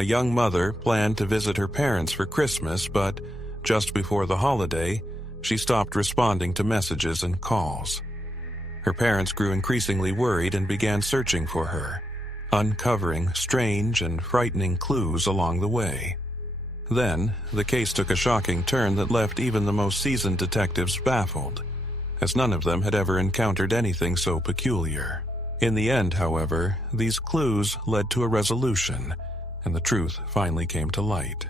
A young mother planned to visit her parents for Christmas, but just before the holiday, she stopped responding to messages and calls. Her parents grew increasingly worried and began searching for her, uncovering strange and frightening clues along the way. Then, the case took a shocking turn that left even the most seasoned detectives baffled, as none of them had ever encountered anything so peculiar. In the end, however, these clues led to a resolution, and the truth finally came to light.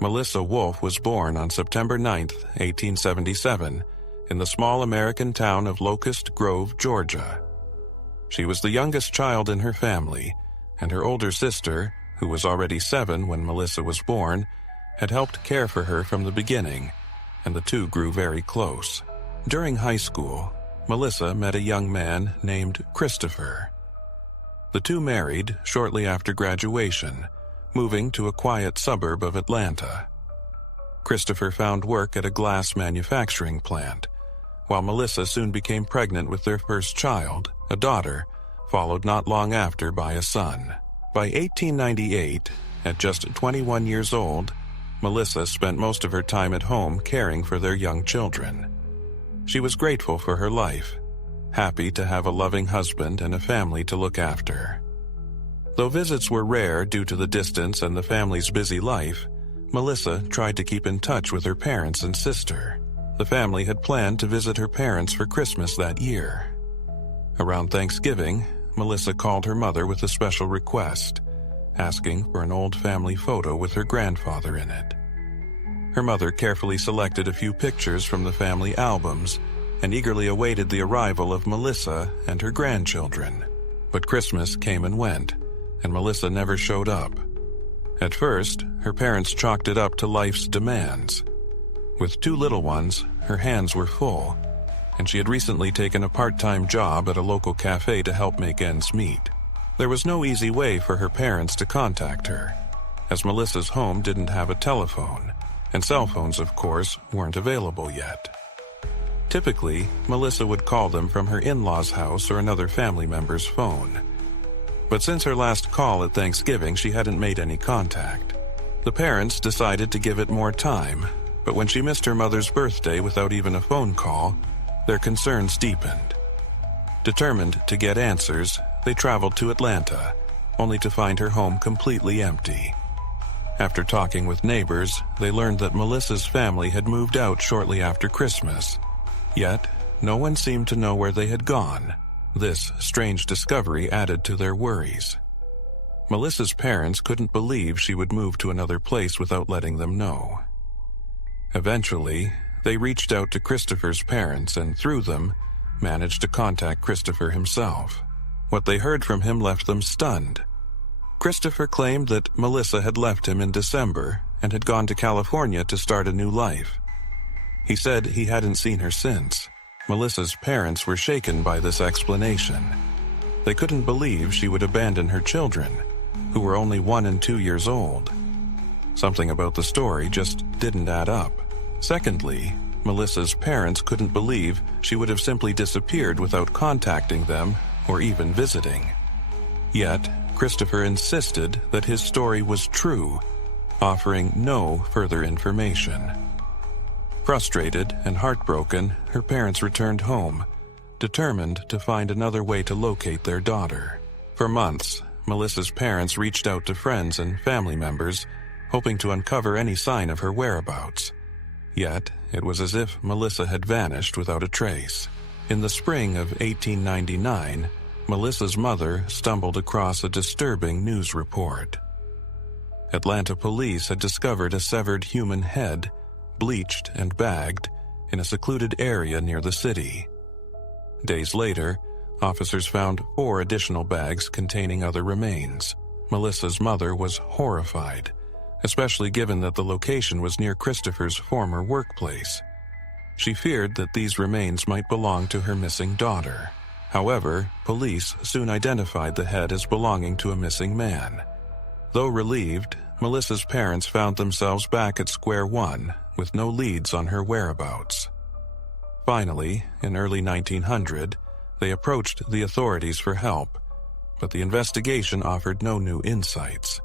Melissa Wolfe was born on September 9, 1877, in the small American town of Locust Grove, Georgia. She was the youngest child in her family, and her older sister, who was already 7 when Melissa was born, had helped care for her from the beginning, and the two grew very close. During high school, Melissa met a young man named Christopher. The two married shortly after graduation, moving to a quiet suburb of Atlanta. Christopher found work at a glass manufacturing plant, while Melissa soon became pregnant with their first child, a daughter, followed not long after by a son. By 1898, at just 21 years old, Melissa spent most of her time at home caring for their young children. She was grateful for her life, happy to have a loving husband and a family to look after. Though visits were rare due to the distance and the family's busy life, Melissa tried to keep in touch with her parents and sister. The family had planned to visit her parents for Christmas that year. Around Thanksgiving, Melissa called her mother with a special request, asking for an old family photo with her grandfather in it. Her mother carefully selected a few pictures from the family albums and eagerly awaited the arrival of Melissa and her grandchildren. But Christmas came and went, and Melissa never showed up. At first, her parents chalked it up to life's demands. With 2 little ones, her hands were full, and she had recently taken a part-time job at a local cafe to help make ends meet. There was no easy way for her parents to contact her, as Melissa's home didn't have a telephone, and cell phones, of course, weren't available yet. Typically, Melissa would call them from her in-laws' house or another family member's phone. But since her last call at Thanksgiving, she hadn't made any contact. The parents decided to give it more time, but when she missed her mother's birthday without even a phone call, their concerns deepened. Determined to get answers, they traveled to Atlanta, only to find her home completely empty. After talking with neighbors, they learned that Melissa's family had moved out shortly after Christmas. Yet, no one seemed to know where they had gone. This strange discovery added to their worries. Melissa's parents couldn't believe she would move to another place without letting them know. Eventually, they reached out to Christopher's parents and, through them, managed to contact Christopher himself. What they heard from him left them stunned. Christopher claimed that Melissa had left him in December and had gone to California to start a new life. He said he hadn't seen her since. Melissa's parents were shaken by this explanation. They couldn't believe she would abandon her children, who were only 1 and 2 years old. Something about the story just didn't add up. Secondly, Melissa's parents couldn't believe she would have simply disappeared without contacting them or even visiting. Yet, Christopher insisted that his story was true, offering no further information. Frustrated and heartbroken, her parents returned home, determined to find another way to locate their daughter. For months, Melissa's parents reached out to friends and family members, hoping to uncover any sign of her whereabouts. Yet, it was as if Melissa had vanished without a trace. In the spring of 1899, Melissa's mother stumbled across a disturbing news report. Atlanta police had discovered a severed human head, bleached and bagged, in a secluded area near the city. Days later, officers found 4 additional bags containing other remains. Melissa's mother was horrified, especially given that the location was near Christopher's former workplace. She feared that these remains might belong to her missing daughter. However, police soon identified the head as belonging to a missing man. Though relieved, Melissa's parents found themselves back at square one, with no leads on her whereabouts. Finally, in early 1900, they approached the authorities for help, but the investigation offered no new insights.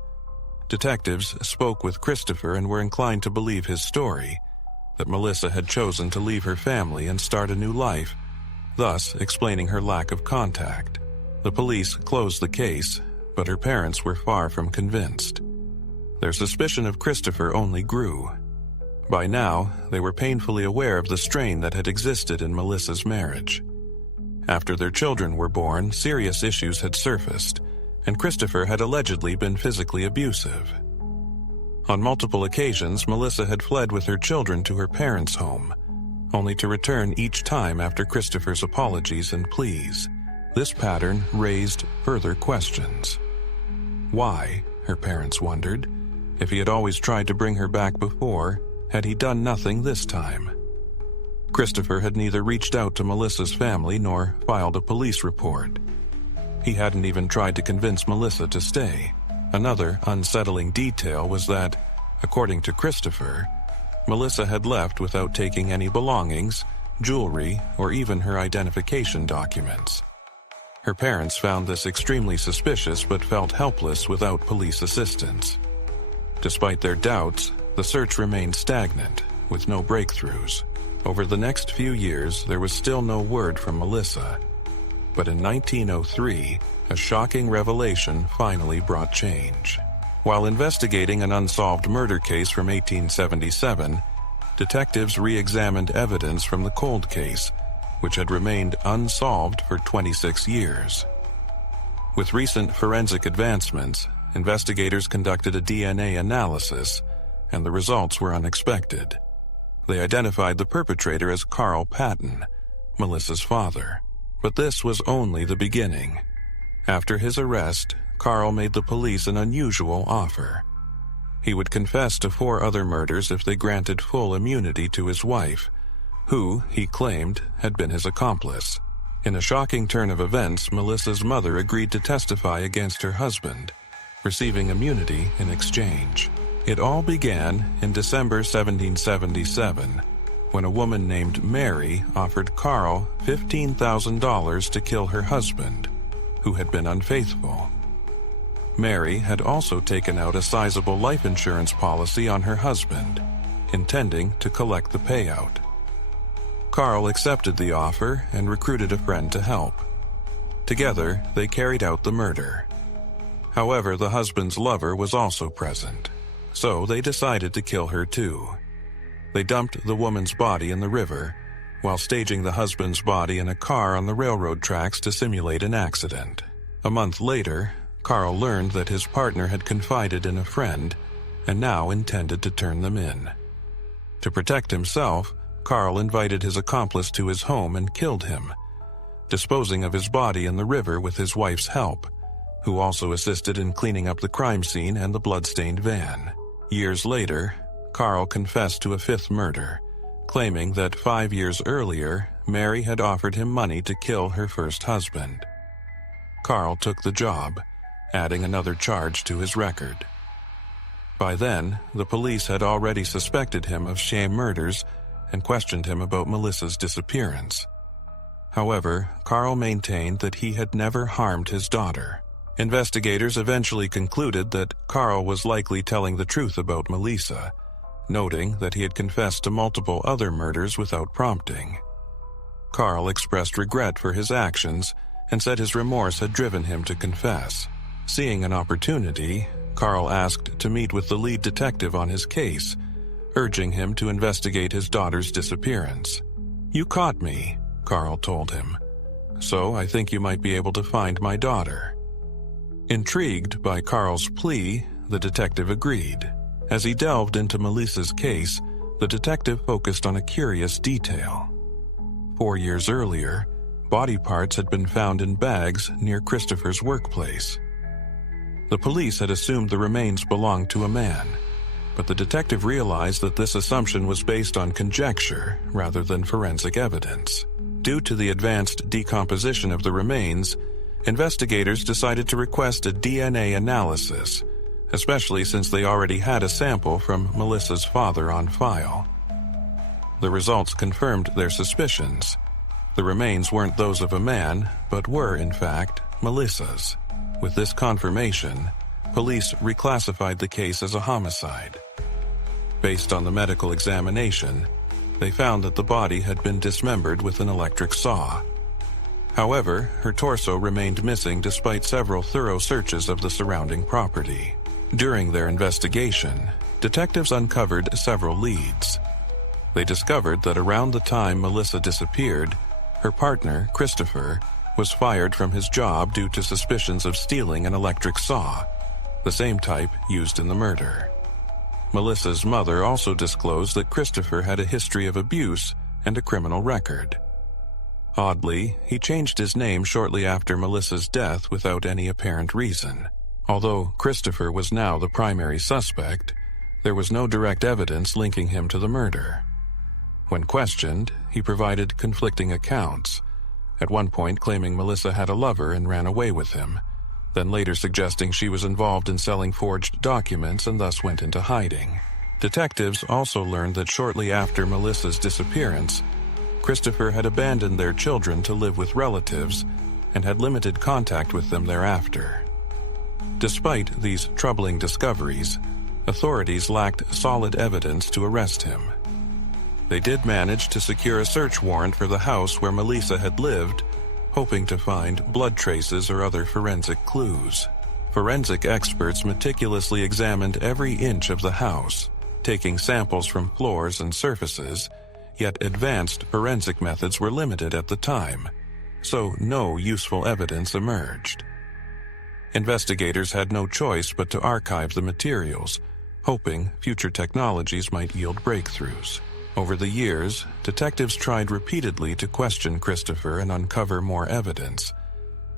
Detectives spoke with Christopher and were inclined to believe his story, that Melissa had chosen to leave her family and start a new life, thus explaining her lack of contact. The police closed the case, but her parents were far from convinced. Their suspicion of Christopher only grew. By now, they were painfully aware of the strain that had existed in Melissa's marriage. After their children were born, serious issues had surfaced, and Christopher had allegedly been physically abusive. On multiple occasions, Melissa had fled with her children to her parents' home, only to return each time after Christopher's apologies and pleas. This pattern raised further questions. Why, her parents wondered, if he had always tried to bring her back before, had he done nothing this time? Christopher had neither reached out to Melissa's family nor filed a police report. He hadn't even tried to convince Melissa to stay. Another unsettling detail was that, according to Christopher, Melissa had left without taking any belongings, jewelry, or even her identification documents. Her parents found this extremely suspicious but felt helpless without police assistance. Despite their doubts, the search remained stagnant, with no breakthroughs. Over the next few years, there was still no word from Melissa. But in 1903, a shocking revelation finally brought change. While investigating an unsolved murder case from 1877, detectives re-examined evidence from the cold case, which had remained unsolved for 26 years. With recent forensic advancements, investigators conducted a DNA analysis, and the results were unexpected. They identified the perpetrator as Carl Patton, Melissa's father. But this was only the beginning. After his arrest, Carl made the police an unusual offer. He would confess to 4 other murders if they granted full immunity to his wife, who, he claimed, had been his accomplice. In a shocking turn of events, Melissa's mother agreed to testify against her husband, receiving immunity in exchange. It all began in December 1777, when a woman named Mary offered Carl $15,000 to kill her husband, who had been unfaithful. Mary had also taken out a sizable life insurance policy on her husband, intending to collect the payout. Carl accepted the offer and recruited a friend to help. Together, they carried out the murder. However, the husband's lover was also present, so they decided to kill her too. They dumped the woman's body in the river, while staging the husband's body in a car on the railroad tracks to simulate an accident. A month later, Carl learned that his partner had confided in a friend and now intended to turn them in. To protect himself, Carl invited his accomplice to his home and killed him, disposing of his body in the river with his wife's help, who also assisted in cleaning up the crime scene and the blood-stained van. Years later, Carl confessed to a 5th murder, claiming that 5 years earlier, Mary had offered him money to kill her first husband. Carl took the job, adding another charge to his record. By then, the police had already suspected him of sham murders and questioned him about Melissa's disappearance. However, Carl maintained that he had never harmed his daughter. Investigators eventually concluded that Carl was likely telling the truth about Melissa, noting that he had confessed to multiple other murders without prompting. Carl expressed regret for his actions and said his remorse had driven him to confess. Seeing an opportunity, Carl asked to meet with the lead detective on his case, urging him to investigate his daughter's disappearance. "You caught me," Carl told him, "so I think you might be able to find my daughter." Intrigued by Carl's plea, the detective agreed. As he delved into Melissa's case, the detective focused on a curious detail. 4 years earlier, body parts had been found in bags near Christopher's workplace. The police had assumed the remains belonged to a man, but the detective realized that this assumption was based on conjecture rather than forensic evidence. Due to the advanced decomposition of the remains, investigators decided to request a DNA analysis, especially since they already had a sample from Melissa's father on file. The results confirmed their suspicions. The remains weren't those of a man, but were, in fact, Melissa's. With this confirmation, police reclassified the case as a homicide. Based on the medical examination, they found that the body had been dismembered with an electric saw. However, her torso remained missing despite several thorough searches of the surrounding property. During their investigation, detectives uncovered several leads. They discovered that around the time Melissa disappeared, her partner, Christopher, was fired from his job due to suspicions of stealing an electric saw, the same type used in the murder. Melissa's mother also disclosed that Christopher had a history of abuse and a criminal record. Oddly, he changed his name shortly after Melissa's death without any apparent reason. Although Christopher was now the primary suspect, there was no direct evidence linking him to the murder. When questioned, he provided conflicting accounts, at one point claiming Melissa had a lover and ran away with him, then later suggesting she was involved in selling forged documents and thus went into hiding. Detectives also learned that shortly after Melissa's disappearance, Christopher had abandoned their children to live with relatives and had limited contact with them thereafter. Despite these troubling discoveries, authorities lacked solid evidence to arrest him. They did manage to secure a search warrant for the house where Melissa had lived, hoping to find blood traces or other forensic clues. Forensic experts meticulously examined every inch of the house, taking samples from floors and surfaces, yet advanced forensic methods were limited at the time, so no useful evidence emerged. Investigators had no choice but to archive the materials, hoping future technologies might yield breakthroughs. Over the years, detectives tried repeatedly to question Christopher and uncover more evidence,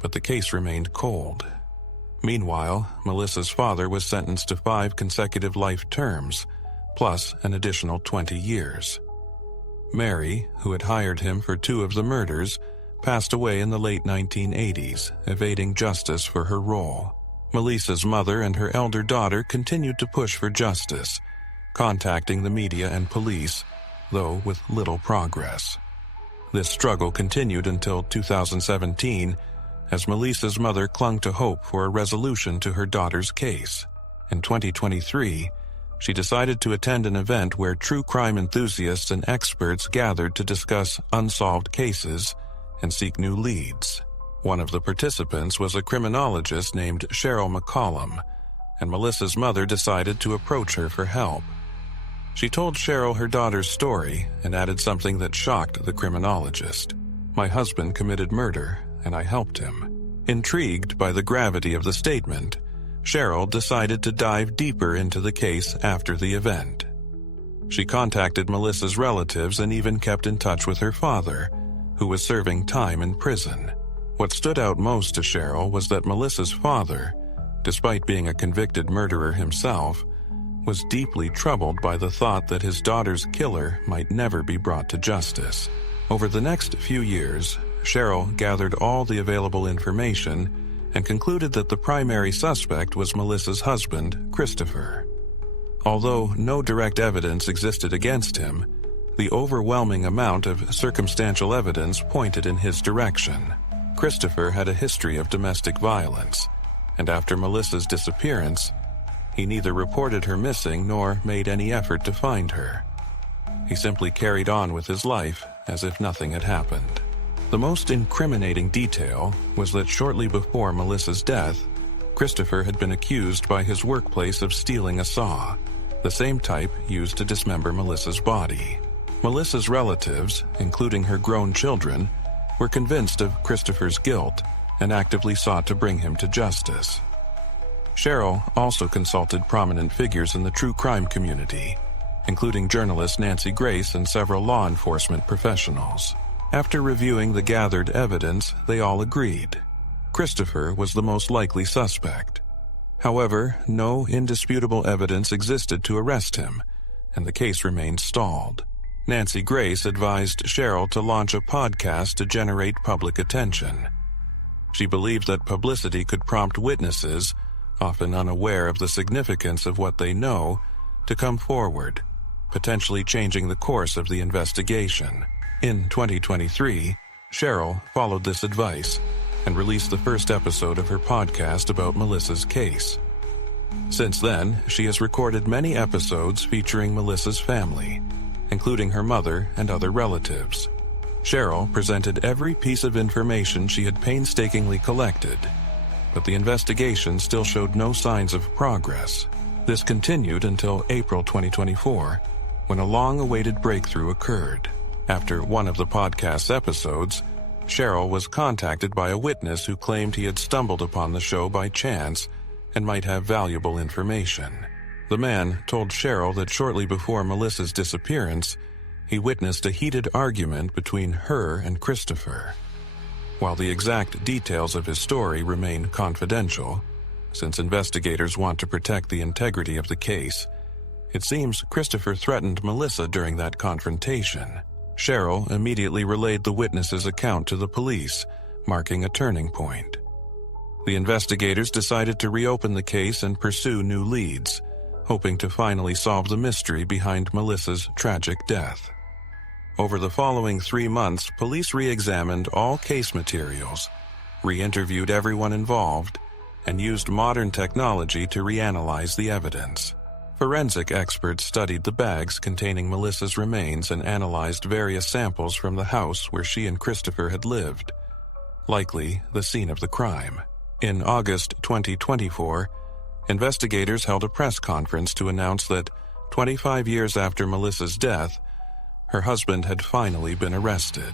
but the case remained cold. Meanwhile, Melissa's father was sentenced to 5 consecutive life terms, plus an additional 20 years. Mary, who had hired him for 2 of the murders, passed away in the late 1980s, evading justice for her role. Melissa's mother and her elder daughter continued to push for justice, contacting the media and police, though with little progress. This struggle continued until 2017, as Melissa's mother clung to hope for a resolution to her daughter's case. In 2023, she decided to attend an event where true crime enthusiasts and experts gathered to discuss unsolved cases and seek new leads. One of the participants was a criminologist named Cheryl McCollum, and Melissa's mother decided to approach her for help. She told Cheryl her daughter's story and added something that shocked the criminologist. "My husband committed murder, and I helped him." Intrigued by the gravity of the statement, Cheryl decided to dive deeper into the case after the event. She contacted Melissa's relatives and even kept in touch with her father, who was serving time in prison. What stood out most to Cheryl was that Melissa's father, despite being a convicted murderer himself, was deeply troubled by the thought that his daughter's killer might never be brought to justice. Over the next few years, Cheryl gathered all the available information and concluded that the primary suspect was Melissa's husband, Christopher. Although no direct evidence existed against him, the overwhelming amount of circumstantial evidence pointed in his direction. Christopher had a history of domestic violence, and after Melissa's disappearance, he neither reported her missing nor made any effort to find her. He simply carried on with his life as if nothing had happened. The most incriminating detail was that shortly before Melissa's death, Christopher had been accused by his workplace of stealing a saw, the same type used to dismember Melissa's body. Melissa's relatives, including her grown children, were convinced of Christopher's guilt and actively sought to bring him to justice. Cheryl also consulted prominent figures in the true crime community, including journalist Nancy Grace and several law enforcement professionals. After reviewing the gathered evidence, they all agreed. Christopher was the most likely suspect. However, no indisputable evidence existed to arrest him, and the case remained stalled. Nancy Grace advised Cheryl to launch a podcast to generate public attention. She believed that publicity could prompt witnesses, often unaware of the significance of what they know, to come forward, potentially changing the course of the investigation. In 2023, Cheryl followed this advice and released the first episode of her podcast about Melissa's case. Since then, she has recorded many episodes featuring Melissa's family, including her mother and other relatives. Cheryl presented every piece of information she had painstakingly collected, but the investigation still showed no signs of progress. This continued until April 2024, when a long-awaited breakthrough occurred. After one of the podcast's episodes, Cheryl was contacted by a witness who claimed he had stumbled upon the show by chance and might have valuable information. The man told Cheryl that shortly before Melissa's disappearance, he witnessed a heated argument between her and Christopher. While the exact details of his story remain confidential, since investigators want to protect the integrity of the case, it seems Christopher threatened Melissa during that confrontation. Cheryl immediately relayed the witness's account to the police, marking a turning point. The investigators decided to reopen the case and pursue new leads, hoping to finally solve the mystery behind Melissa's tragic death. Over the following 3 months, police re-examined all case materials, re-interviewed everyone involved, and used modern technology to reanalyze the evidence. Forensic experts studied the bags containing Melissa's remains and analyzed various samples from the house where she and Christopher had lived, likely the scene of the crime. In August 2024, investigators held a press conference to announce that 25 years after Melissa's death, her husband had finally been arrested.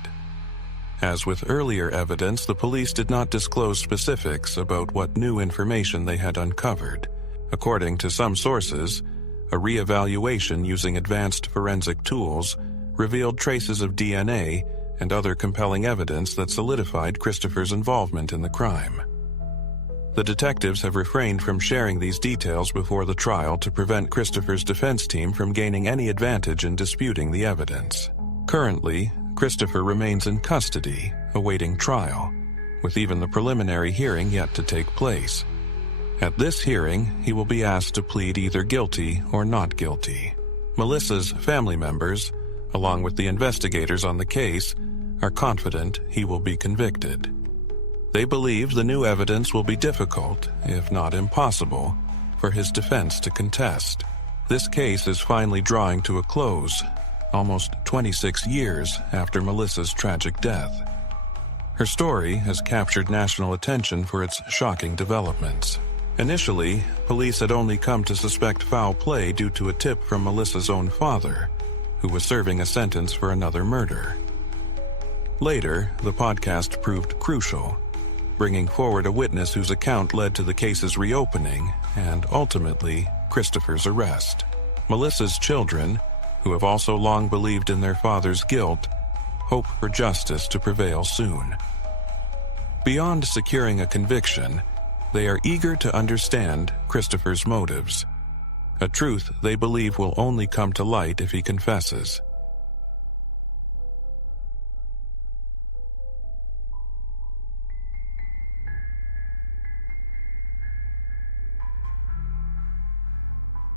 As with earlier evidence, the police did not disclose specifics about what new information they had uncovered. According to some sources, a re-evaluation using advanced forensic tools revealed traces of DNA and other compelling evidence that solidified Christopher's involvement in the crime. The detectives have refrained from sharing these details before the trial to prevent Christopher's defense team from gaining any advantage in disputing the evidence. Currently, Christopher remains in custody, awaiting trial, with even the preliminary hearing yet to take place. At this hearing, he will be asked to plead either guilty or not guilty. Melissa's family members, along with the investigators on the case, are confident he will be convicted. They believe the new evidence will be difficult, if not impossible, for his defense to contest. This case is finally drawing to a close, almost 26 years after Melissa's tragic death. Her story has captured national attention for its shocking developments. Initially, police had only come to suspect foul play due to a tip from Melissa's own father, who was serving a sentence for another murder. Later, the podcast proved crucial, bringing forward a witness whose account led to the case's reopening and, ultimately, Christopher's arrest. Melissa's children, who have also long believed in their father's guilt, hope for justice to prevail soon. Beyond securing a conviction, they are eager to understand Christopher's motives, a truth they believe will only come to light if he confesses.